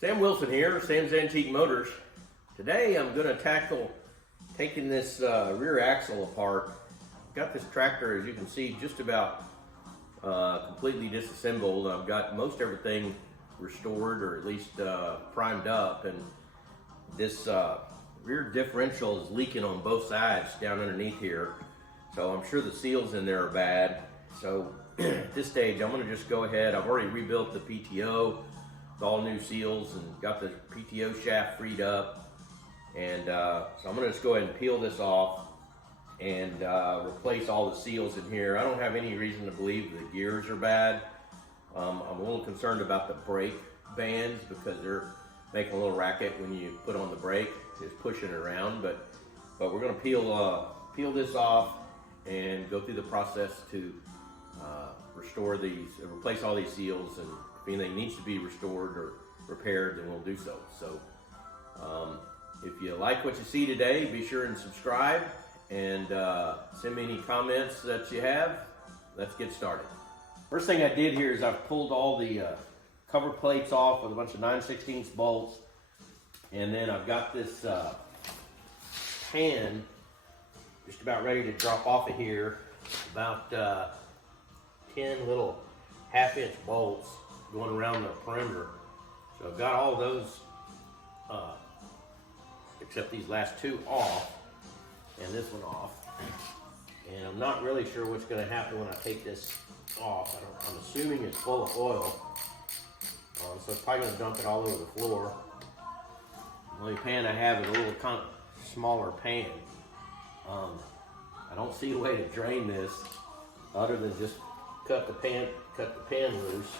Sam Wilson here, Sam's Antique Motors. Today I'm going to tackle taking this rear axle apart. I've got this tractor, as you can see, just about completely disassembled. I've got most everything restored, or at least primed up, and this rear differential is leaking on both sides down underneath here. So I'm sure the seals in there are bad. So at this stage I'm going to just go ahead. I've already rebuilt the PTO with all new seals and got the PTO shaft freed up, and so I'm going to just go ahead and peel this off and replace all the seals in here. I don't have any reason to believe the gears are bad. I'm a little concerned about the brake bands because they're making a little racket when you put on the brake. It's pushing it around, but we're going to peel this off and go through the process to restore these, replace all these seals, and if anything needs to be restored or repaired, then we'll do so. So if you like what you see today, be sure and subscribe and send me any comments that you have. Let's get started. First thing I did here is I've pulled all the cover plates off with a bunch of 9/16 bolts, and then I've got this pan just about ready to drop off of here. About 10 little 1/2-inch bolts going around the perimeter. So I've got all those, except these last two, off, and this one off. And I'm not really sure what's going to happen when I take this off. I'm assuming it's full of oil, so it's probably going to dump it all over the floor. The only pan I have is a little kind of smaller pan. I don't see a way to drain this other than just cut the pan loose.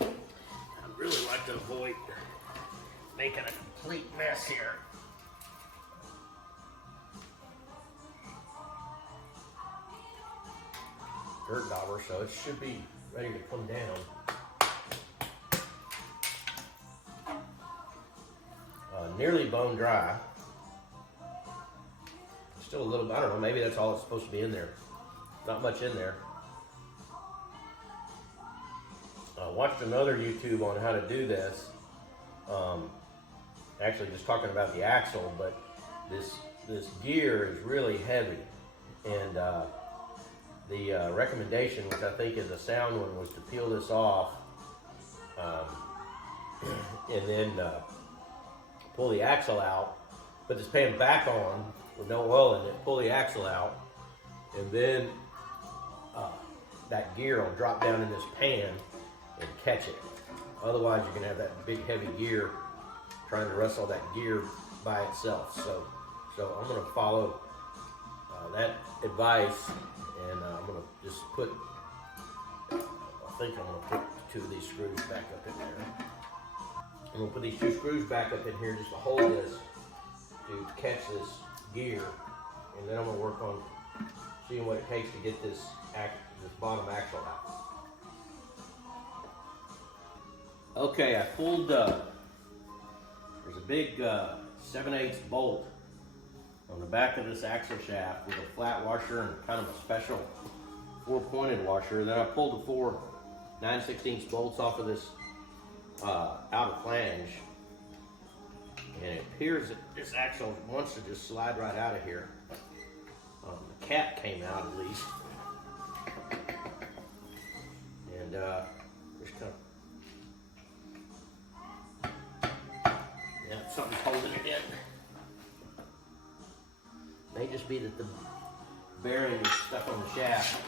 I'd really like to avoid making a complete mess here. Dirt dauber, so it should be ready to come down. Nearly bone dry. Still a little, I don't know, maybe that's all it's supposed to be in there. Not much in there. I watched another YouTube on how to do this. Actually just talking about the axle, but this gear is really heavy, and the recommendation, which I think is a sound one, was to peel this off and then pull the axle out, put this pan back on with no oil in it, pull the axle out, and then that gear will drop down in this pan and catch it. Otherwise you're going to have that big heavy gear trying to wrestle that gear by itself. So I'm going to follow that advice, and I'm going to just put, I think I'm going to put 2 of these screws back up in there. I'm going to put these 2 screws back up in here just to hold this, to catch this gear, and then I'm going to work on seeing what it takes to get this bottom axle out. Okay, I pulled, there's a big 7/8 bolt on the back of this axle shaft with a flat washer and kind of a special 4-pointed washer. Then I pulled the 4 9/16 bolts off of this outer flange, and it appears that this axle wants to just slide right out of here. The cap came out at least, and just kind of, yeah, something's holding it in. May just be that the bearing is stuck on the shaft.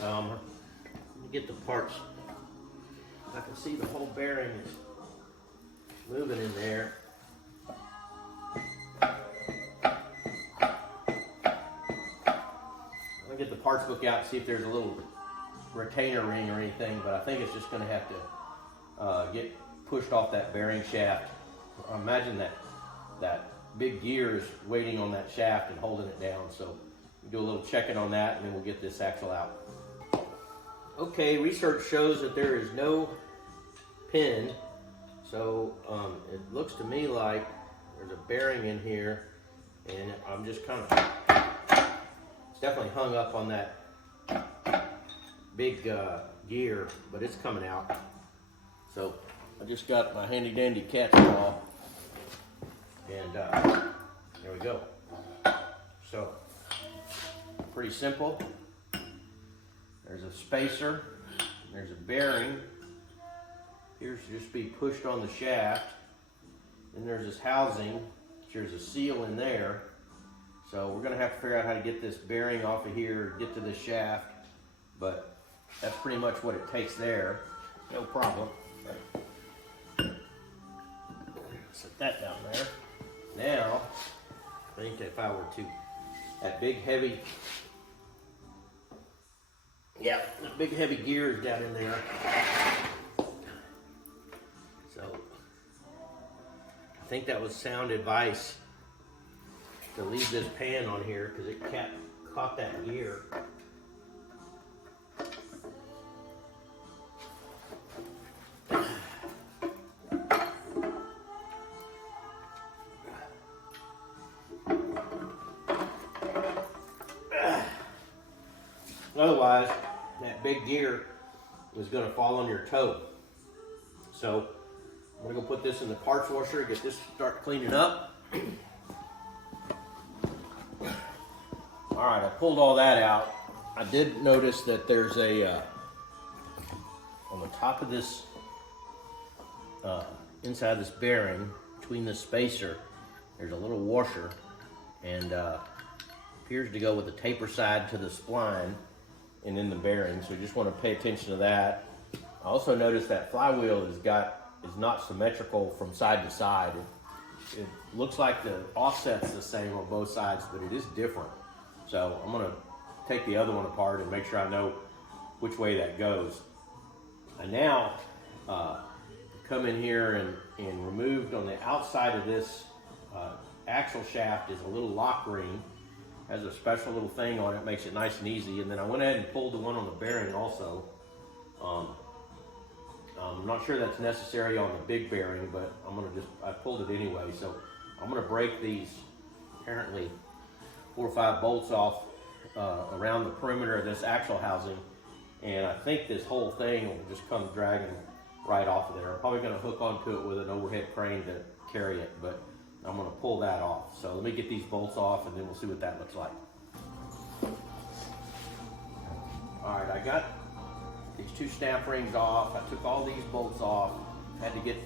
Let me get the parts. I can see the whole bearing is moving in there. I'm gonna get the parts book out and see if there's a little retainer ring or anything, but I think it's just gonna have to get pushed off that bearing shaft. I imagine that big gear is waiting on that shaft and holding it down, so we'll do a little checking on that, and then we'll get this axle out. Okay, research shows that there is no pin, so it looks to me like there's a bearing in here, and I'm just kind of, it's definitely hung up on that big gear, but it's coming out. So I just got my handy dandy cat's paw, and there we go. So pretty simple. There's a spacer, there's a bearing. Here's just be pushed on the shaft. Then there's this housing. There's a seal in there. So we're gonna have to figure out how to get this bearing off of here, get to the shaft, but that's pretty much what it takes there. No problem. Set that down there. Now, I think if I were to, that big heavy, yeah, the big heavy gear is down in there. So, I think that was sound advice to leave this pan on here because it caught that gear. Otherwise, that big gear is going to fall on your toe. So I'm going to go put this in the parts washer, get this start cleaning up. All right, I pulled all that out. I did notice that there's a, on the top of this, inside this bearing, between the spacer, there's a little washer, and appears to go with the taper side to the spline and in the bearing, so you just want to pay attention to that. I also noticed that flywheel is not symmetrical from side to side. It looks like the offset's the same on both sides, but it is different. So I'm gonna take the other one apart and make sure I know which way that goes. I now come in here and removed on the outside of this axle shaft is a little lock ring. Has a special little thing on it, makes it nice and easy. And then I went ahead and pulled the one on the bearing also. I'm not sure that's necessary on the big bearing, but I pulled it anyway. So I'm gonna break these apparently 4 or 5 bolts off around the perimeter of this axle housing. And I think this whole thing will just come dragging right off of there. I'm probably gonna hook onto it with an overhead crane to carry it, but I'm gonna pull that off. So let me get these bolts off and then we'll see what that looks like. All right, I got these 2 snap rings off. I took all these bolts off. Had to get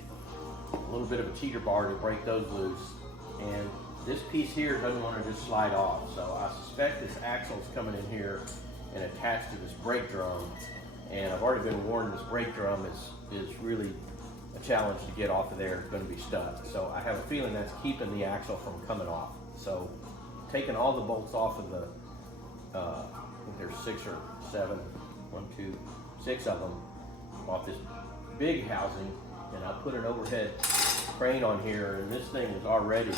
a little bit of a cheater bar to break those loose. And this piece here doesn't want to just slide off. So I suspect this axle is coming in here and attached to this brake drum. And I've already been warned this brake drum is really a challenge to get off of there. It's going to be stuck. So I have a feeling that's keeping the axle from coming off. So taking all the bolts off of the, I think there's 6 or 7, 1, 2, 6 of them off this big housing, and I put an overhead crane on here, and this thing is already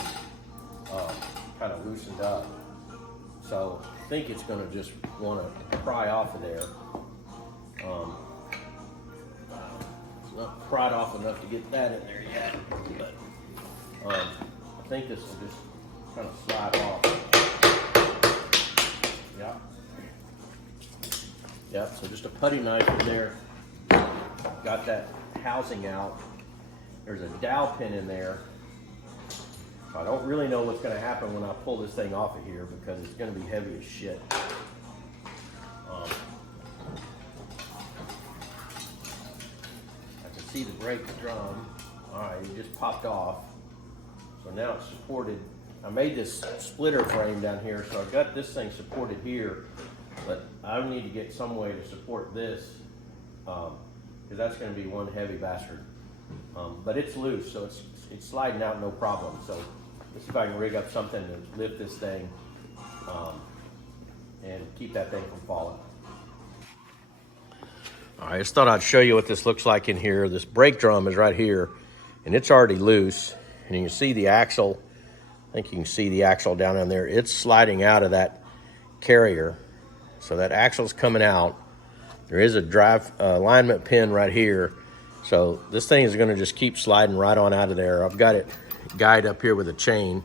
kind of loosened up. So I think it's going to just want to pry off of there. It's not pried off enough to get that in there yet, but I think this will just kind of slide off. Yeah. Yep, so just a putty knife in there. Got that housing out. There's a dowel pin in there. I don't really know what's going to happen when I pull this thing off of here because it's going to be heavy as shit. I can see the brake drum. Alright, it just popped off. So now it's supported. I made this splitter frame down here, so I've got this thing supported here, but I need to get some way to support this because that's going to be one heavy bastard. But it's loose, so it's sliding out no problem. So let's see if I can rig up something to lift this thing and keep that thing from falling. All right, I just thought I'd show you what this looks like in here. This brake drum is right here, and it's already loose. And you can see the axle. I think you can see the axle down in there. It's sliding out of that carrier. So that axle's coming out. There is a drive alignment pin right here. So this thing is going to just keep sliding right on out of there. I've got it guyed up here with a chain.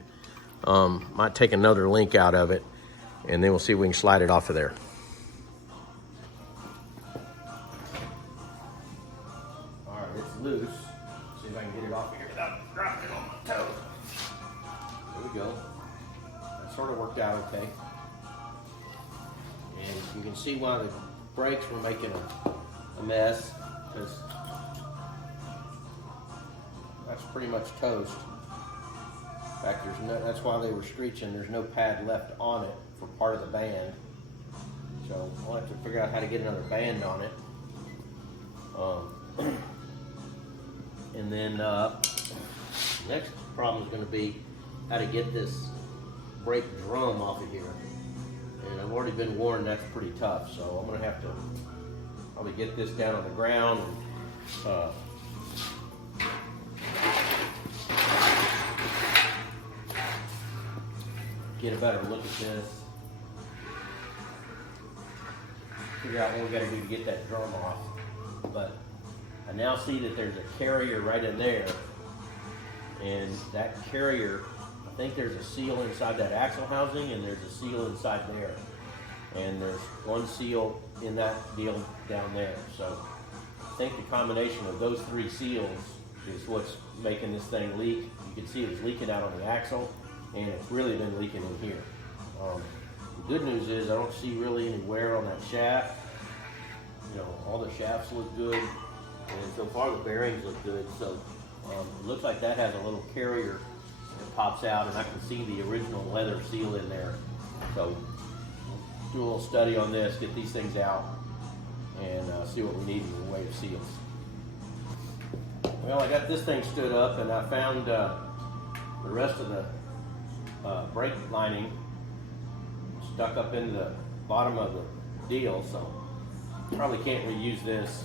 Might take another link out of it, and then we'll see if we can slide it off of there. loose. See if I can get it off here without dropping it on my toe. There we go. That sort of worked out okay. And you can see why the brakes were making a mess, because that's pretty much toast. In fact, that's why they were screeching. There's no pad left on it for part of the band. So I'll have to figure out how to get another band on it. And then next problem is going to be how to get this brake drum off of here. And I've already been warned that's pretty tough, so I'm going to have to probably get this down on the ground and get a better look at this. Figure out what we got to do to get that drum off. But I now see that there's a carrier right in there, and that carrier, I think there's a seal inside that axle housing, and there's a seal inside there, and there's one seal in that deal down there. So I think the combination of those three seals is what's making this thing leak. You can see it's leaking out on the axle, and it's really been leaking in here. The good news is I don't see really any wear on that shaft. You know, all the shafts look good, and so far the bearings look good. So it looks like that has a little carrier that pops out, and I can see the original leather seal in there. So do a little study on this, get these things out, and see what we need in the way of seals. Well, I got this thing stood up, and I found the rest of the brake lining stuck up in the bottom of the deal, so probably can't reuse this.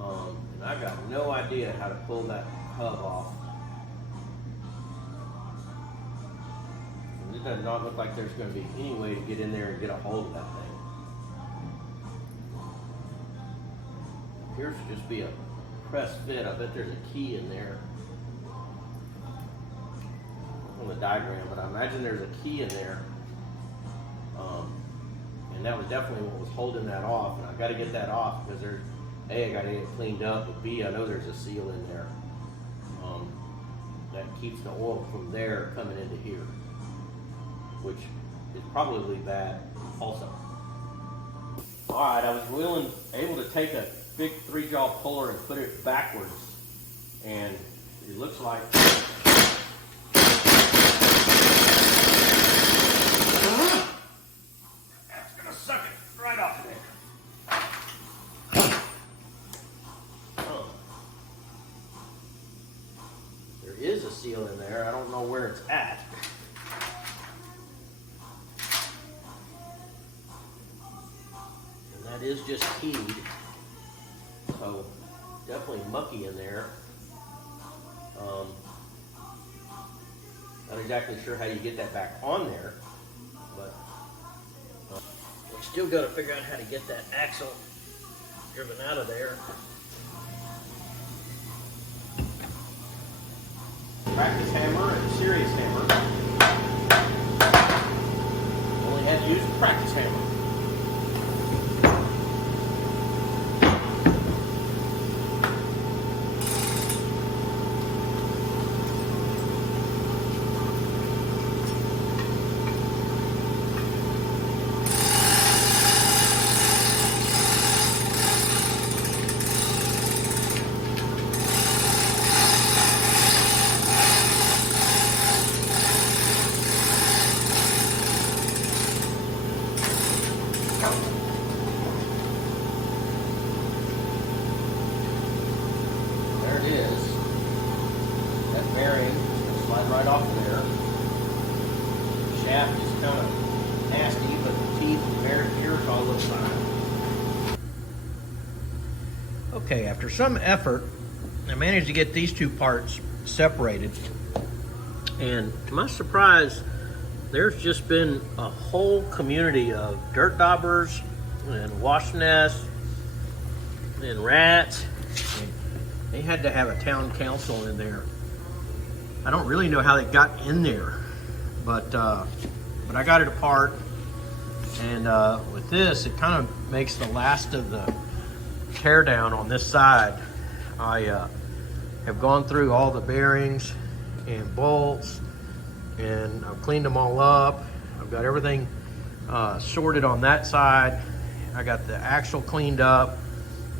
And I got no idea how to pull that hub off. And it does not look like there's going to be any way to get in there and get a hold of that thing. Appears to just be a press fit. I bet there's a key in there on the diagram, but I imagine there's a key in there. And that was definitely what was holding that off, and I've got to get that off because there's A, I got to get it cleaned up, but B, I know there's a seal in there that keeps the oil from there coming into here, which is probably bad also. Alright, I was able to take a big 3-jaw puller and put it backwards, and it looks like is a seal in there. I don't know where it's at. And that is just keyed. So definitely mucky in there. Not exactly sure how you get that back on there, but we still got to figure out how to get that axle driven out of there. Practice hammer and serious hammer. Only had to use the practice hammer. Right off there. The shaft is kind of nasty, but the teeth and gears all look fine. Okay, after some effort, I managed to get these two parts separated. And to my surprise, there's just been a whole community of dirt daubers and wasp nests and rats. And they had to have a town council in there. I don't really know how they got in there, but I got it apart, and with this, it kind of makes the last of the tear down on this side. I have gone through all the bearings and bolts, and I've cleaned them all up. I've got everything sorted on that side. I got the axle cleaned up,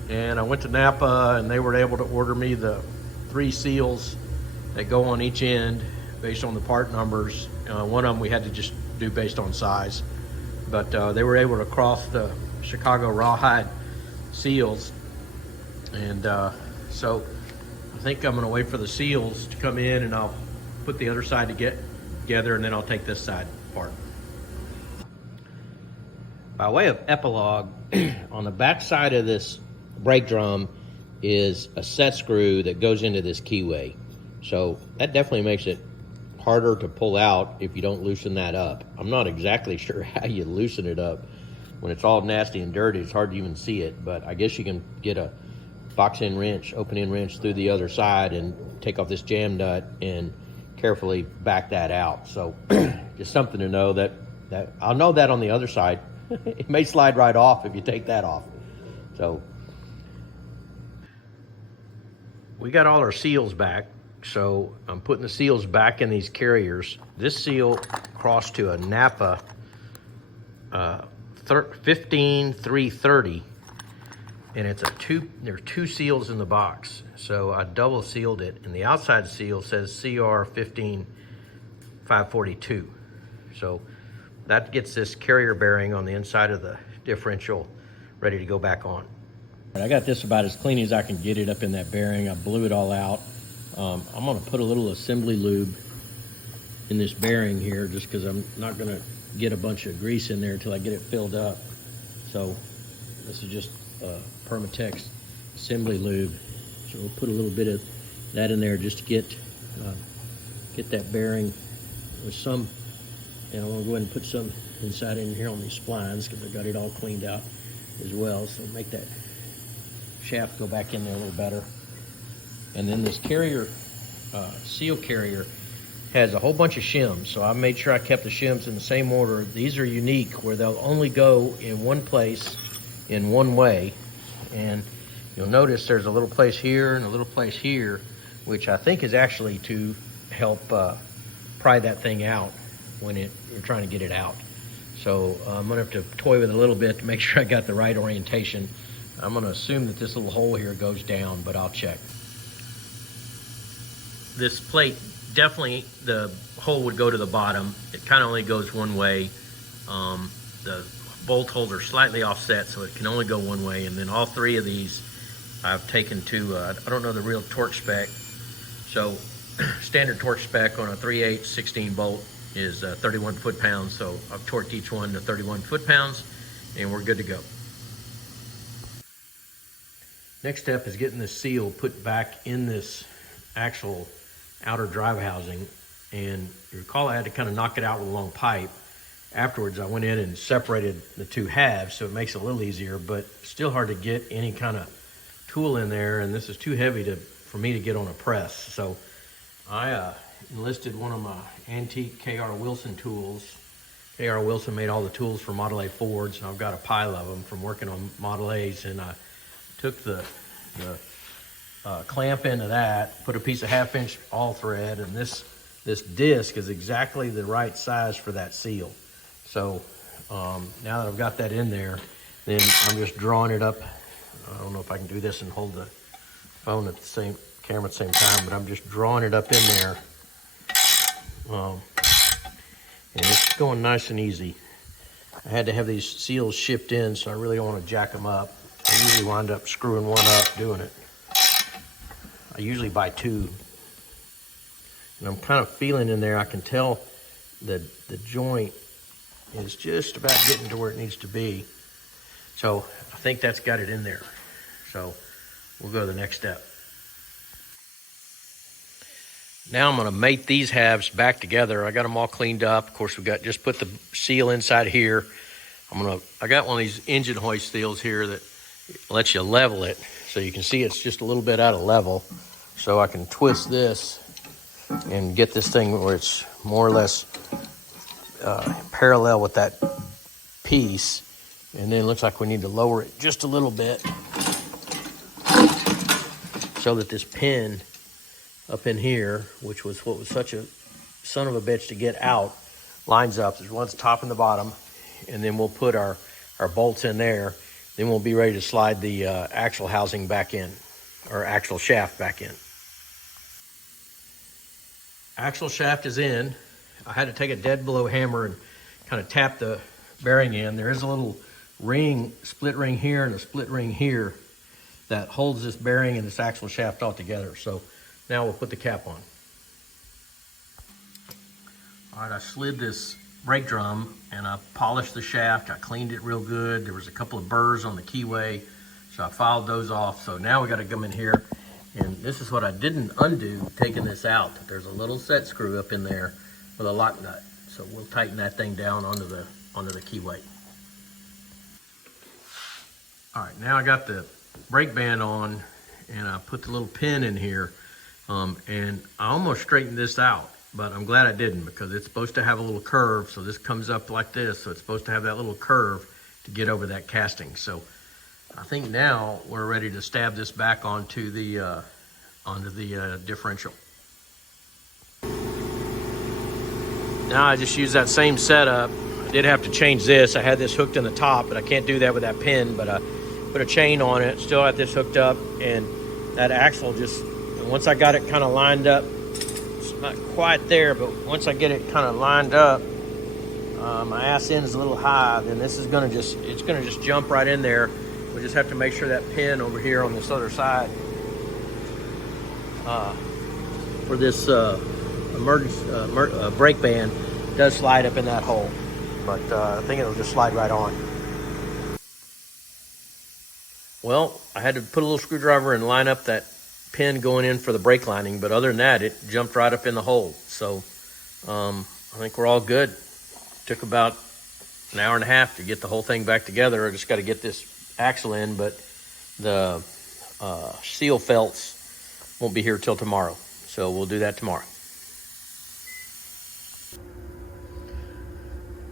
and I went to NAPA and they were able to order me the 3 seals that go on each end based on the part numbers. One of them we had to just do based on size, but they were able to cross the Chicago rawhide seals. And so I think I'm gonna wait for the seals to come in, and I'll put the other side to get together, and then I'll take this side apart. By way of epilogue, on the back side of this brake drum is a set screw that goes into this keyway. So that definitely makes it harder to pull out if you don't loosen that up. I'm not exactly sure how you loosen it up. When it's all nasty and dirty, it's hard to even see it, but I guess you can get a box-in wrench, open-in wrench through the other side and take off this jam nut and carefully back that out. So just something to know that I'll know that on the other side. It may slide right off if you take that off. So we got all our seals back, so I'm putting the seals back in these carriers. This seal crossed to a NAPA 15330, and it's there are 2 seals in the box, so I double sealed it, and the outside seal says CR 15542. So that gets this carrier bearing on the inside of the differential ready to go back on. I got this about as clean as I can get it up in that bearing. I blew it all out. I'm gonna put a little assembly lube in this bearing here just because I'm not gonna get a bunch of grease in there until I get it filled up. So this is just Permatex assembly lube. So we'll put a little bit of that in there just to get that bearing with some. And I'm gonna go ahead and put some inside in here on these splines because I got it all cleaned out as well. So make that shaft go back in there a little better. And then this carrier, seal carrier, has a whole bunch of shims. So I made sure I kept the shims in the same order. These are unique where they'll only go in one place in one way. And you'll notice there's a little place here and a little place here, which I think is actually to help pry that thing out when you're trying to get it out. So I'm gonna have to toy with it a little bit to make sure I got the right orientation. I'm gonna assume that this little hole here goes down, but I'll check. This plate, definitely the hole would go to the bottom. It kind of only goes one way. The bolt holes are slightly offset, so it can only go one way. And then all 3 of these I've taken to, I don't know the real torque spec. So standard torque spec on a 3/8 16 bolt is 31 foot-pounds. So I've torqued each one to 31 foot-pounds, and we're good to go. Next step is getting this seal put back in this actual outer drive housing. And you recall I had to kind of knock it out with a long pipe. Afterwards, I went in and separated the 2 halves, so it makes it a little easier, but still hard to get any kind of tool in there, and this is too heavy for me to get on a press. So I enlisted one of my antique K.R. Wilson tools. K.R. Wilson made all the tools for Model A Fords, and I've got a pile of them from working on Model A's, and I took the clamp into that, put a piece of 1/2-inch all thread, and this disc is exactly the right size for that seal. So now that I've got that in there, then I'm just drawing it up. I don't know if I can do this and hold the phone at the same camera at the same time, but I'm just drawing it up in there. And it's going nice and easy. I had to have these seals shipped in, so I really don't want to jack them up. I usually wind up screwing one up doing it. I usually buy 2. And I'm kind of feeling in there, I can tell that the joint is just about getting to where it needs to be. So I think that's got it in there. So we'll go to the next step. Now I'm gonna mate these halves back together. I got them all cleaned up. Of course, we got just put the seal inside here. I got one of these engine hoist seals here that lets you level it. So you can see it's just a little bit out of level. So I can twist this and get this thing where it's more or less parallel with that piece. And then it looks like we need to lower it just a little bit. so that this pin up in here, which was what was such a son of a bitch to get out, lines up. There's one's top and the bottom, and then we'll put our bolts in there. Then we'll be ready to slide the axle housing back in, or axle shaft back in. Axle shaft is in. I had to take a dead blow hammer and kind of tap the bearing in. There is a little ring, split ring here and a split ring here that holds this bearing and this axle shaft all together. So now we'll put the cap on. All right, I slid this brake drum and I polished the shaft. I cleaned it real good. There was a couple of burrs on the keyway, so I filed those off. So now we got to come in here, and this is what I didn't undo taking this out. There's a little set screw up in there with a lock nut. So we'll tighten that thing down onto the keyway. All right, now I got the brake band on, and I put the little pin in here, and I almost straightened this out, but I'm glad I didn't, because it's supposed to have a little curve. So this comes up like this, so it's supposed to have that little curve to get over that casting. So I think now we're ready to stab this back onto the differential. Now I just use that same setup. I did have to change this. I had this hooked in the top, but I can't do that with that pin, but I put a chain on it, still had this hooked up, and that axle just, once I got it kind of lined up, it's not quite there, but once I get it kind of lined up, my ass end is a little high, then this is gonna it's gonna just jump right in there. We just have to make sure that pin over here on this other side for this brake band does slide up in that hole, but I think it'll just slide right on. Well, I had to put a little screwdriver and line up that pin going in for the brake lining, but other than that, it jumped right up in the hole. So I think we're all good. Took about an hour and a half to get the whole thing back together. I just got to get this axle in, but the seal felts won't be here till tomorrow, so we'll do that tomorrow.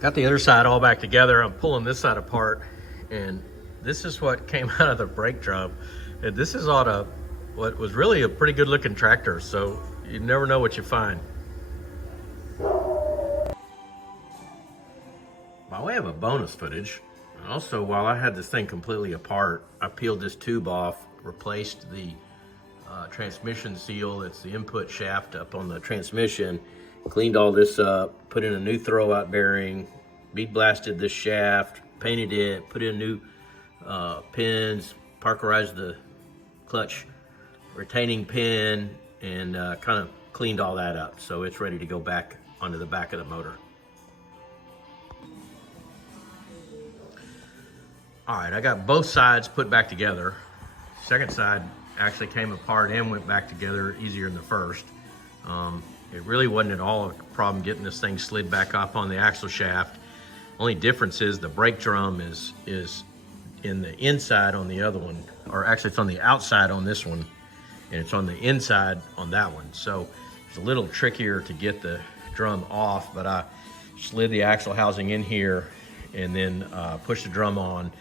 Got the other side all back together. I'm pulling this side apart, and this is what came out of the brake drum. And this is on what was really a pretty good looking tractor, so you never know what you find. By way of a bonus footage, also while I had this thing completely apart, I peeled this tube off, replaced the transmission seal. It's the input shaft up on the transmission. Cleaned all this up, put in a new throwout bearing, bead blasted this shaft, painted it, put in new pins, parkerized the clutch retaining pin, and kind of cleaned all that up. So it's ready to go back onto the back of the motor. All right, I got both sides put back together. Second side actually came apart and went back together easier than the first. It really wasn't at all a problem getting this thing slid back up on the axle shaft. Only difference is the brake drum is in the inside on the other one, or actually it's on the outside on this one, and it's on the inside on that one. So it's a little trickier to get the drum off, but I slid the axle housing in here and then pushed the drum on,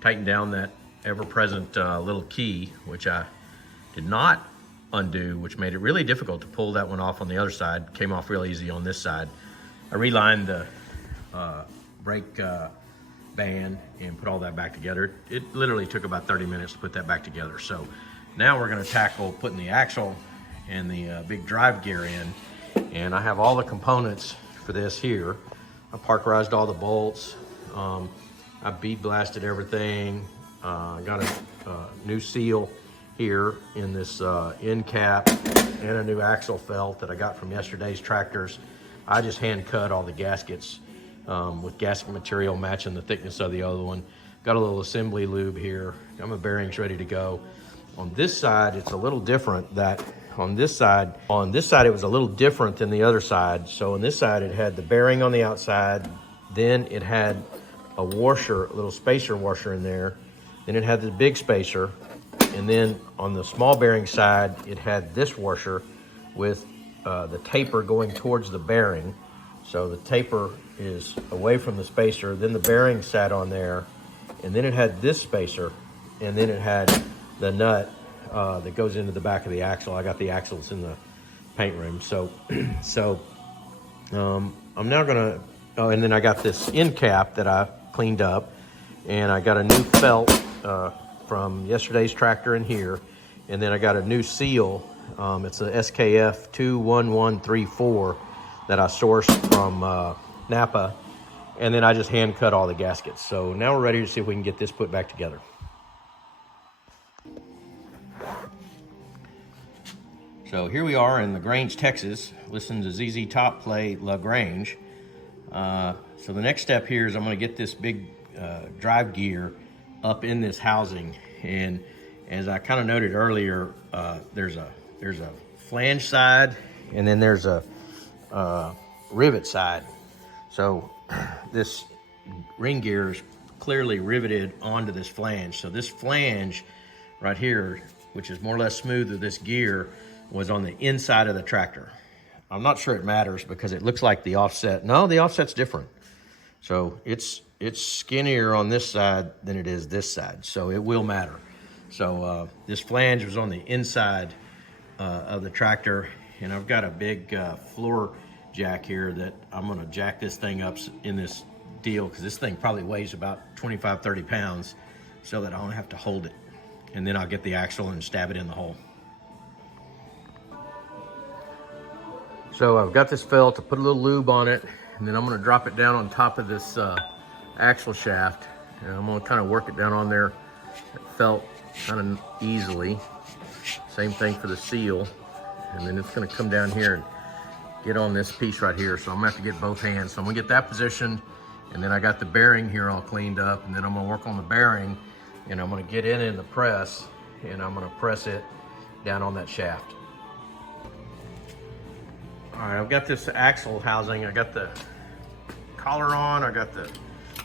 tightened down that ever-present little key, which I did not undo, which made it really difficult to pull that one off on the other side. Came off real easy on this side. I relined the brake band and put all that back together. It literally took about 30 minutes to put that back together. So now we're going to tackle putting the axle and the big drive gear in, and I have all the components for this here. I parkerized all the bolts. I bead blasted everything. I got a new seal here in this end cap, and a new axle felt that I got from yesterday's tractors. I just hand cut all the gaskets with gasket material matching the thickness of the other one. Got a little assembly lube here. Got my bearings ready to go. On this side, it's a little different. That on this side it was a little different than the other side. So on this side it had the bearing on the outside, then it had a washer, a little spacer washer in there, then it had the big spacer, and then on the small bearing side it had this washer with the taper going towards the bearing. So the taper is away from the spacer, then the bearing sat on there, and then it had this spacer, and then it had the nut that goes into the back of the axle. I got the axles in the paint room. So, I'm now gonna, oh, and then I got this end cap that I cleaned up, and I got a new felt from yesterday's tractor in here, and then I got a new seal. It's a SKF 21134 that I sourced from NAPA, and then I just hand cut all the gaskets. So now we're ready to see if we can get this put back together. So here we are in LaGrange, Texas. Listen to ZZ Top play LaGrange. So the next step here is I'm going to get this big drive gear up in this housing. And as I kind of noted earlier, there's a flange side, and then there's a rivet side. So this ring gear is clearly riveted onto this flange. So this flange right here, which is more or less smooth with this gear, was on the inside of the tractor. I'm not sure it matters because it looks like the offset. No, the offset's different. So it's skinnier on this side than it is this side. So it will matter. So this flange was on the inside of the tractor, and I've got a big floor jack here that I'm gonna jack this thing up in this deal, because this thing probably weighs about 25, 30 pounds, so that I don't have to hold it. And then I'll get the axle and stab it in the hole. So I've got this felt to put a little lube on it, and then I'm gonna drop it down on top of this axle shaft, and I'm gonna kind of work it down on there. It felt kind of easily. Same thing for the seal. And then it's gonna come down here and get on this piece right here. So I'm gonna have to get both hands. So I'm gonna get that positioned, and then I got the bearing here all cleaned up, and then I'm gonna work on the bearing, and I'm gonna get in the press, and I'm gonna press it down on that shaft. All right, I've got this axle housing. I got the collar on, I got the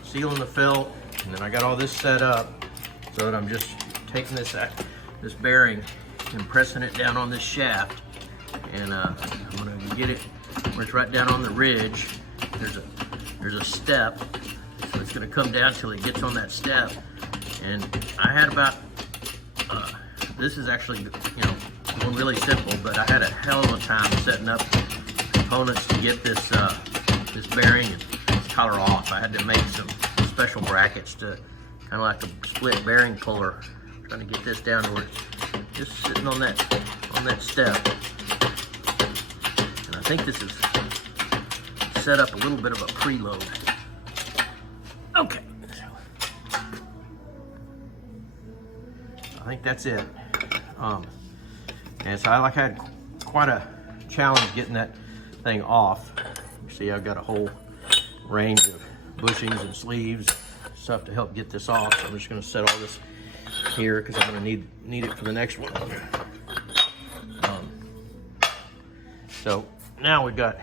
seal in the felt, and then I got all this set up so that I'm just taking this bearing and pressing it down on this shaft. And I'm gonna get it where it's right down on the ridge. There's a step, so it's gonna come down till it gets on that step. And I had about, this is actually, you know, going really simple, but I had a hell of a time setting up components to get this this bearing and this collar off. I had to make some special brackets to kind of like a split bearing puller, trying to get this down to where it's just sitting on that step. And I think this is set up a little bit of a preload. Okay, I think that's it. And so I had quite a challenge getting that thing off. You see, I've got a whole range of bushings and sleeves, stuff to help get this off. So I'm just going to set all this here because I'm going to need it for the next one. So now we've got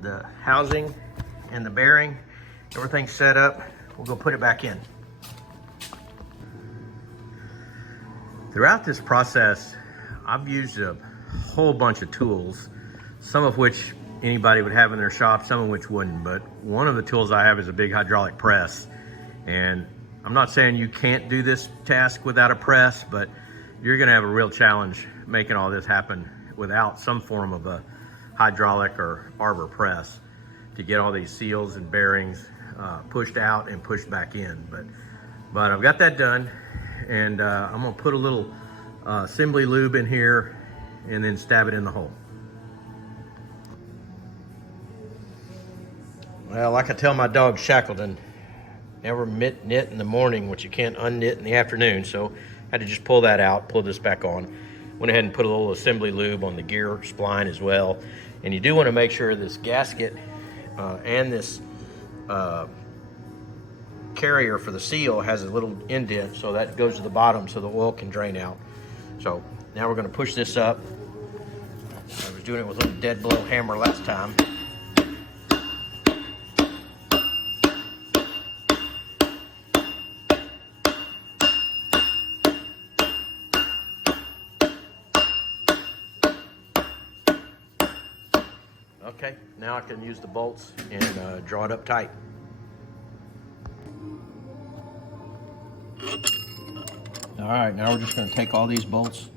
the housing and the bearing, everything's set up. We'll go put it back in. Throughout this process, I've used a whole bunch of tools, some of which anybody would have in their shop, some of which wouldn't. But one of the tools I have is a big hydraulic press. And I'm not saying you can't do this task without a press, but you're gonna have a real challenge making all this happen without some form of a hydraulic or arbor press to get all these seals and bearings pushed out and pushed back in. But I've got that done, and I'm gonna put a little assembly lube in here and then stab it in the hole. Well, like I tell my dog Shackleton, never knit in the morning what you can't unknit in the afternoon. So I had to just pull that out, pull this back on. Went ahead and put a little assembly lube on the gear spline as well. And you do want to make sure this gasket and this carrier for the seal has a little indent, so that goes to the bottom so the oil can drain out. So now we're going to push this up. I was doing it with a little dead blow hammer last time. Okay, now I can use the bolts and draw it up tight. All right, now we're just going to take all these bolts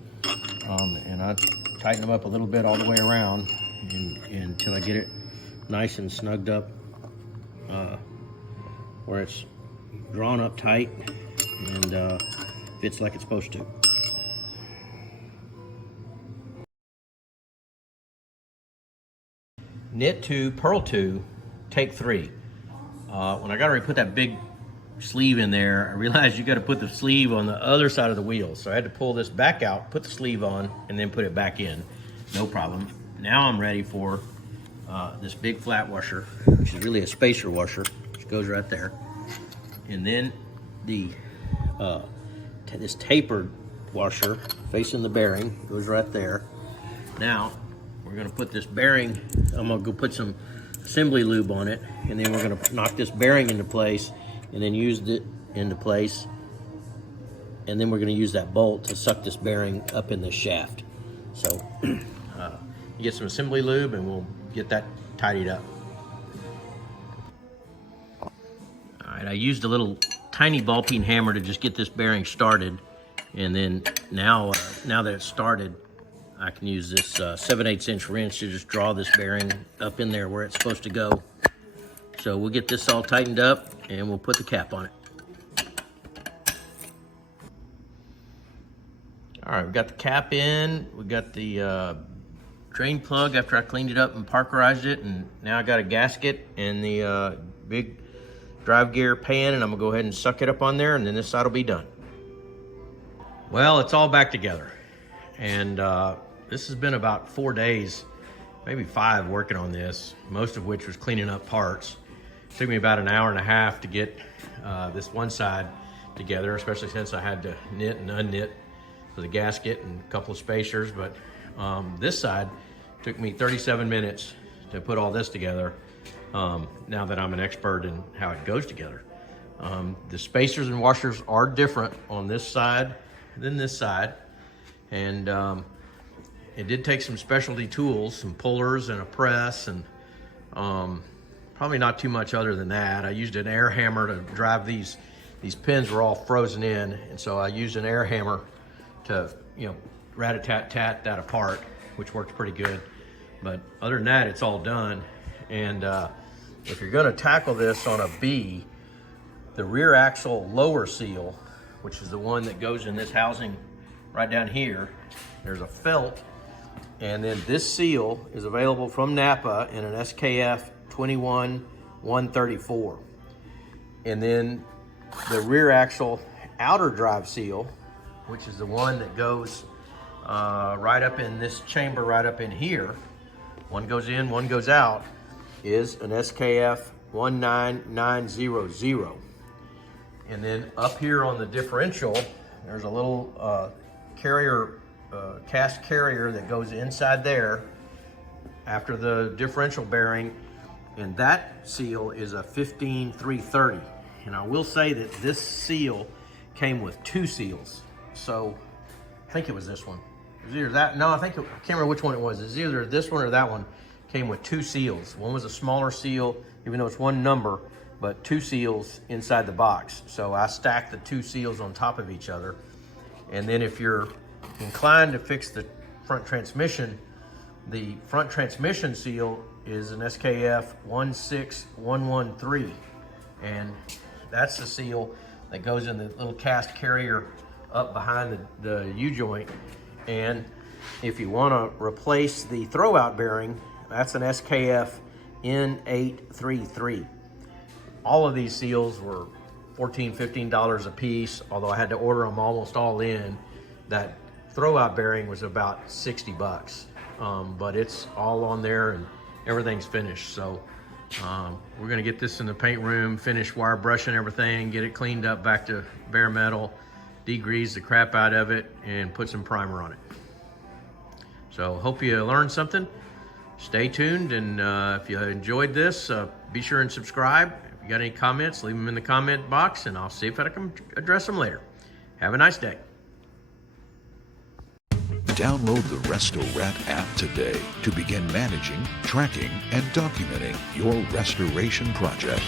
and I tighten them up a little bit all the way around until I get it nice and snugged up where it's drawn up tight and fits like it's supposed to. Knit 2, purl 2, take 3. When I got ready to put that big sleeve in there, I realized you got to put the sleeve on the other side of the wheel. So I had to pull this back out, put the sleeve on, and then put it back in. No problem. Now I'm ready for this big flat washer, which is really a spacer washer, which goes right there. And then the this tapered washer facing the bearing goes right there. Now we're going to put this bearing, I'm going to go put some assembly lube on it, and then we're going to knock this bearing into place and then use it into place, and then we're going to use that bolt to suck this bearing up in this shaft. So you get some assembly lube and we'll get that tidied up. All right, I used a little tiny ball peen hammer to just get this bearing started, and then now that it's started, I can use this 7/8 inch wrench to just draw this bearing up in there where it's supposed to go. So we'll get this all tightened up and we'll put the cap on it. All right, we got the cap in. We got the drain plug after I cleaned it up and parkerized it, and now I got a gasket and the big drive gear pan, and I'm gonna go ahead and suck it up on there, and then this side will be done. Well, it's all back together, and this has been about 4 days, maybe 5, working on this, most of which was cleaning up parts. It took me about an hour and a half to get this one side together, especially since I had to knit and unknit for the gasket and a couple of spacers. But this side took me 37 minutes to put all this together, now that I'm an expert in how it goes together. The spacers and washers are different on this side than this side, and it did take some specialty tools, some pullers and a press, and probably not too much other than that. I used an air hammer to drive these pins were all frozen in, and so I used an air hammer to, rat-a-tat-tat that apart, which worked pretty good. But other than that, it's all done. And if you're gonna tackle this on a B, the rear axle lower seal, which is the one that goes in this housing right down here, there's a felt, and then this seal is available from NAPA in an SKF 21-134. And then the rear axle outer drive seal, which is the one that goes right up in this chamber right up in here, one goes in, one goes out, is an SKF 19900. And then up here on the differential, there's a little carrier, cast carrier that goes inside there after the differential bearing, and that seal is a 15330. And I will say that this seal came with 2 seals. So I think it was this one. It was either that, no, I can't remember which one it was. It's either this one or that one came with 2 seals. One was a smaller seal, even though it's one number, but 2 seals inside the box. So I stacked the 2 seals on top of each other. And then if you're inclined to fix the front transmission, the front transmission seal is an SKF 16113, and that's the seal that goes in the little cast carrier up behind the U-joint. And if you want to replace the throwout bearing, that's an SKF N833. All of these seals were $14, $15 a piece, although I had to order them almost all in. That throwout bearing was about 60 bucks, but it's all on there and everything's finished. So we're gonna get this in the paint room, finish wire brushing everything, get it cleaned up back to bare metal, degrease the crap out of it, and put some primer on it. So hope you learned something. Stay tuned, and if you enjoyed this, be sure and subscribe. If you got any comments, leave them in the comment box, and I'll see if I can address them later. Have a nice day. Download the Resto-Rat app today to begin managing, tracking, and documenting your restoration project.